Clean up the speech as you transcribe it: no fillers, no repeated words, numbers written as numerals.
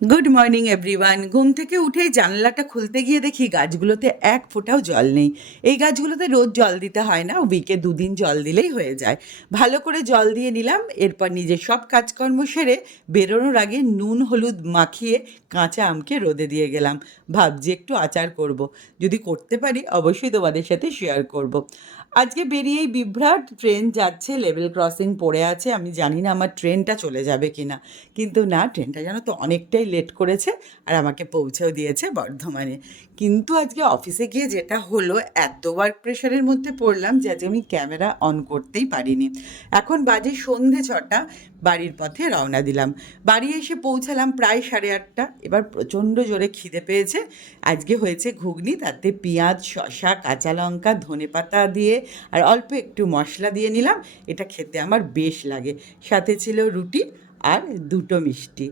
Good morning everyone. ঘুম থেকে উঠেই জানলাটা খুলতে গিয়ে দেখি গাছগুলোতে এক ফোঁটাও জল নেই। এই গাছগুলোতে রোজ জল দিতে হয় না, উইকে 2 দিন জল দিলেই হয়ে যায়। ভালো করে জল দিয়ে নিলাম, এরপর নিজের সব কাজকর্ম সেরে বেরোনোর আগে নুন হলুদ মাখিয়ে কাঁচা আমকে রোদে দিয়ে গেলাম। ভাবছি একটু আচার করব, যদি করতে পারি অবশ্যই তোমাদের সাথে শেয়ার করব। আজকে বেরিয়েই বিভ্রাট, ট্রেন যাচ্ছে, লেভেল ক্রসিং পড়ে আছে, আমি জানি না আমার ট্রেনটা চলে যাবে কিনা। কিন্তু না, ট্রেনটা জানো তো অনেকটাই লেট করেছে আর আমাকে পৌঁছেও দিয়েছে বর্ধমানে। কিন্তু আজকে অফিসে গিয়ে যেটা হলো, এত ওয়ার্ক প্রেশারের মধ্যে পড়লাম যে আজকে আমি ক্যামেরা অন করতেই পারিনি। এখন বাজে সন্ধে 6টা, বাড়ির পথে রওনা দিলাম। বাড়ি এসে পৌঁছালাম প্রায় 8:30। এবার প্রচণ্ড জোরে খিদে পেয়েছে। আজকে হয়েছে ঘুগনি, তাতে পেঁয়াজ শসা কাঁচা লঙ্কা ধনেপাতা দিয়ে আর অল্প একটু মশলা দিয়ে নিলাম। এটা খেতে আমার বেশ লাগে। সাথে ছিল রুটি আর 2টো মিষ্টি।